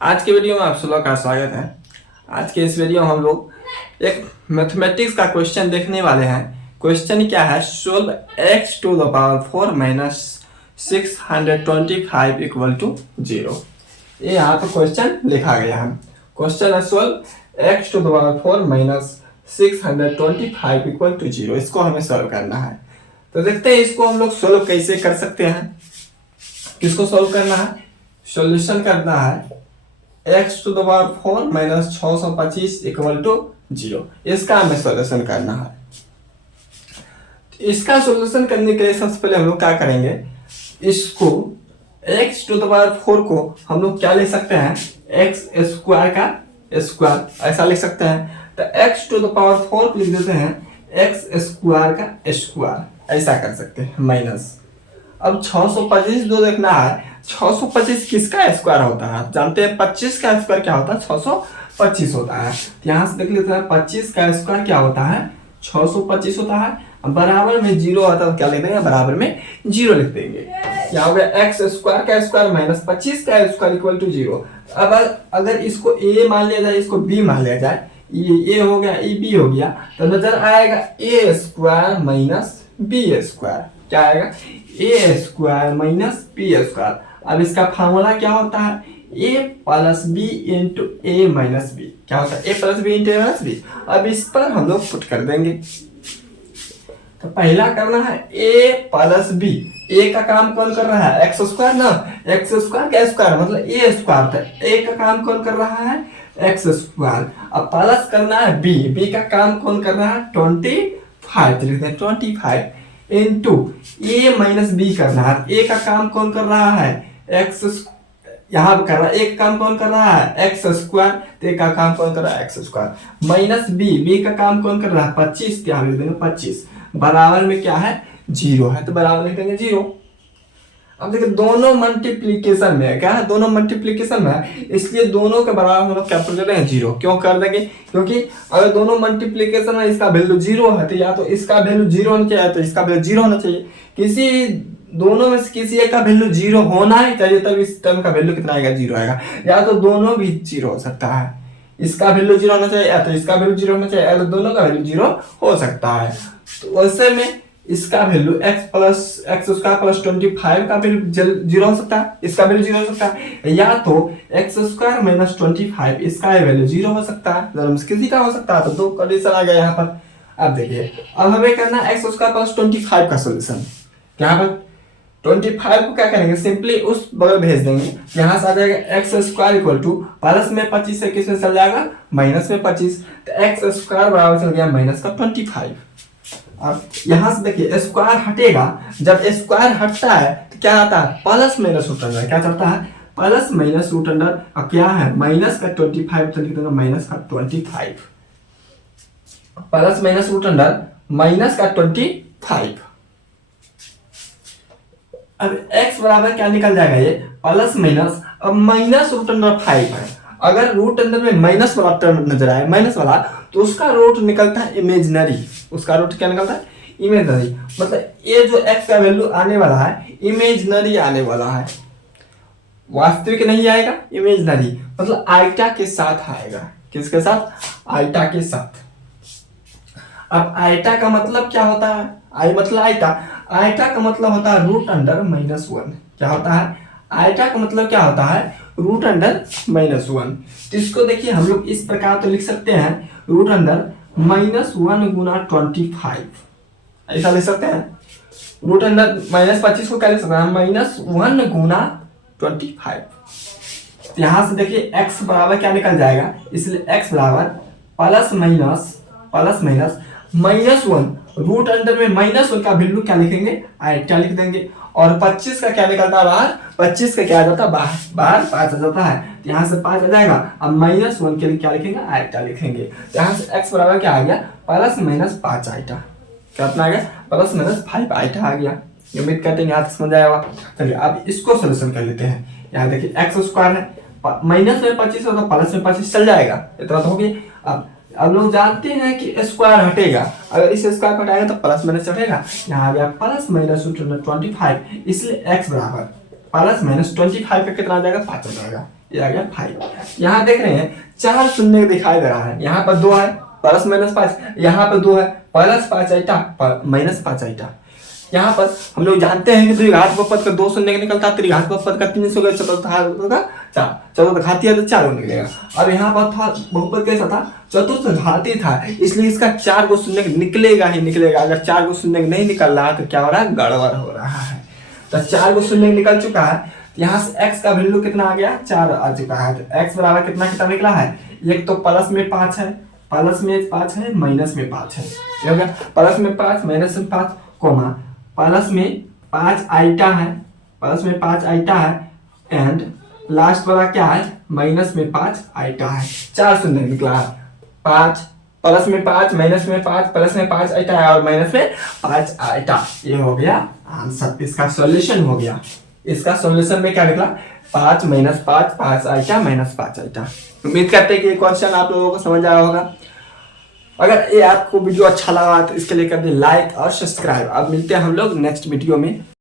आज के वीडियो में आप सभी का स्वागत है। आज के इस वीडियो में हम लोग एक मैथमेटिक्स का क्वेश्चन देखने वाले हैं। क्वेश्चन क्या है? Solve x to the power 4 minus 625 equal to 0। ये यहाँ पे क्वेश्चन लिखा गया है। क्वेश्चन है solve x to the power 4 minus 625 equal to 0। इसको हमें सॉल्व करना है। तो देखते हैं इसको हम लोग सोल्व कैसे कर सकते हैं। किसको सॉल्व करना है? सॉल्यूशन करना है x to the power 4 minus 625 equal to 0। इसका हमें सॉल्यूशन करना है। इसका सॉल्यूशन करने के लिए सबसे पहले हम लोग क्या करेंगे, इसको x टू द पावर 4 को हम लोग क्या ले सकते हैं, x स्क्वायर का स्क्वायर ऐसा लिख सकते हैं। तो x टू द पावर 4 को लिख देते हैं x स्क्वायर का स्क्वायर, ऐसा कर सकते हैं माइनस। अब 625 जो देखना है, 625 किसका स्क्वायर होता है? जानते हैं 25 का स्क्वायर क्या होता है? 625 होता है। तो यहाँ से देख लेते हैं 25 का स्क्वायर क्या होता है? 625 होता है। बराबर में 0 आता है तो क्या लिख देंगे? बराबर में 0 लिख देंगे। क्या हो गया? एक्स स्क्वायर का स्क्वायर माइनस 25 का स्क्वायर इक्वल टू 0। अब अगर इसको a मान लिया जाए, इसको b मान लिया जाए, ये a हो गया, ये b हो गया, तो नजर आएगा a square minus b square. क्या आएगा? a square minus b square. अब इसका फार्मूला क्या होता है? a plus B into A minus B. क्या होता है? a plus B into A minus B. अब इस पर हम लोग पुट कर देंगे। तो पहला करना है a प्लस बी। a का काम कौन कर रहा है? एक्स स्क्वायर ना, एक्स स्क्वायर का स्क्वायर मतलब a स्क्वायर था। a का काम कौन कर रहा है? X square. अब प्लस करना है b। b का काम कौन कर रहा है? 25। तो लिखते हैं 25 इंटू ए माइनस बी करना है। ए का काम कौन कर रहा है? एक्स, यहाँ कर रहा है। एक काम कौन कर रहा है? X square. तो एक का काम कौन कर रहा है? X square minus B. B का काम कौन कर रहा है? 25। तो यहाँ लिख देंगे 25। बराबर में क्या है? 0 है, तो बराबर लिख देंगे 0। अब देखिए दोनों मल्टीप्लीकेशन में है। क्या है? दोनों मल्टीप्लीकेशन में है, इसलिए दोनों के बराबर हम लोग क्या कर देंगे? 0। क्यों कर देंगे? क्योंकि अगर दोनों मल्टीप्लीकेशन में इसका वैल्यू 0 है, तो या तो इसका वैल्यू 0 होना चाहिए, तो इसका वैल्यू 0 होना चाहिए। किसी दोनों में से किसी एक का वैल्यू 0 होना ही चाहिए, तब इस टर्म का वैल्यू कितना आएगा? 0 आएगा। या तो दोनों भी 0 हो सकता है, इसका वैल्यू 0 होना चाहिए या तो इसका वैल्यू 0 होना चाहिए, या तो दोनों का वैल्यू 0 हो सकता है। तो वैसे में इसका वैल्यू एक्स स्क्वायर प्लस 25 का वैल्यू 0 हो सकता है, इसका वैल्यू 0 हो सकता है, या तो एक्स स्क्वायर माइनस 25 इसका वैल्यू 0 हो सकता है। दोनों में किसी का हो सकता है। तो दो कंडीशन आ गया यहाँ पर। अब देखिए, अब हमें करना है एक्स स्क्वायर प्लस 25 का सोल्यूशन। यहाँ पर 25 को क्या करेंगे? सिंपली उस बगल भेज देंगे। यहाँ से आ जाएगा x square equal two plus में 25 से किस में चल जाएगा? माइनस में 25। तो एक्स स्क्वायर बराबर चल गया माइनस का 25। अब यहाँ से देखिए स्क्वायर हटेगा, जब स्क्वायर हटता है तो क्या आता है? Plus minus root under. क्या चलता है? Plus minus root under. अब क्या है? माइनस का 25, तो लिख देंगे माइनस का 25। Plus minus root under minus का 25। अब x बराबर क्या निकल जाएगा? ये प्लस माइनस। अब माइनस रूट अंडर 5 है। अगर रूट अंदर में माइनस वाला टर्म नजर आए, माइनस वाला, तो उसका रूट निकलता है इमेजिनरी। उसका रूट क्या निकलता है? इमेजिनरी। मतलब ये जो x का वैल्यू आने वाला है इमेजिनरी आने वाला है, वास्तविक नहीं आएगा, इमेजिनरी। मतलब आइटा के साथ आएगा। किसके साथ? आइटा के साथ। अब आइटा का मतलब क्या होता है? आई मतलब आइटा। आइटा का मतलब होता है रूट अंडर माइनस 1। क्या होता है? आइटा का मतलब क्या होता है? Root under minus 1। तो इसको देखिए हम लोग इस प्रकार तो लिख सकते हैं, रूट अंडर माइनस 1 गुना 25, ऐसा लिख सकते हैं। रूट अंडर माइनस 25 को क्या लिख सकते हैं? माइनस 1 गुना 25। तो यहाँ से देखिए x बराबर क्या निकल जाएगा? इसलिए x बराबर plus minus minus 1। Root under में माइनस 1 का वैल्यू क्या लिखेंगे? आइटा लिख देंगे। और 25 का क्या निकलता है बाहर? 25 का क्या आ जाता है बाहर? बाहर 5 आ जाता है। तो यहाँ से 5 आ जाएगा। अब माइनस 1 के लिए क्या लिखेंगे? आइटा लिखेंगे। तो यहाँ से x बराबर क्या आ गया? Plus minus 5 iota. कितना आ गया? प्लस माइनस 5 आइटा आ गया। उम्मीद करते हैं यहाँ तक समझ आया होगा। चलिए अब इसको सोल्यूशन कर लेते हैं। यहाँ देखिए एक्स स्क्वायर है, माइनस में 25 होगा, प्लस में 25 चल जाएगा, इतना तो हो गया। अब लोग जानते हैं कि स्क्वायर हटेगा, अगर इस स्क्वायर को हटाएगा तो प्लस माइनस हटेगा। यहाँ आ गया प्लस माइनस 25, इसलिए x बराबर प्लस माइनस 25 का कितना आ जाएगा? 5 आ जाएगा। ये आ गया 5। यहाँ देख रहे हैं 4 शून्य दिखाई दे रहा है, यहाँ पर 2 है प्लस माइनस 5, यहाँ पर 2 है प्लस 5 आइटा माइनस 5 आइटा। यहाँ पर हम लोग जानते हैं कि द्विघात बहुपद का 2 शून्य निकलता है, त्रिघात बहुपद का 3 शून्य, चतुर्थात का 4, चतुर्थघातीय तो 4 निकलेगा। अब यहाँ पर था बहुपद कैसा था, चतुर्थघाती था, इसलिए इसका 4 को शून्य निकलेगा ही निकलेगा। अगर 4 को शून्य नहीं निकल रहा है तो क्या हो रहा है, गड़बड़ हो रहा है। तो 4 को शून्य निकल चुका है, यहाँ से x का वैल्यू कितना आ गया, 4 आ चुका है। तो x बराबर कितना कितना निकला है, एक तो प्लस में 5 है, प्लस में 5 है, माइनस में 5 है, ये हो गया प्लस में 5 माइनस में 5 कोमा प्लस में 5 आइटा है, प्लस में 5 आइटा है एंड लास्ट वाला क्या है, माइनस में 5 आइटा है। 4 शून्य निकला है, 5 प्लस में 5 माइनस में 5 प्लस में 5 आइटा है और माइनस में 5 आइटा। ये हो गया आंसर, इसका सॉल्यूशन हो गया। इसका सॉल्यूशन में क्या निकला, 5 माइनस 5 5 आइटा माइनस 5 आइटा। उम्मीद करते हैं कि ये क्वेश्चन आप लोगों को समझ आया होगा। अगर ये आपको वीडियो अच्छा लगा तो इसके लिए कर दे लाइक और सब्सक्राइब। अब मिलते हैं हम लोग नेक्स्ट वीडियो में।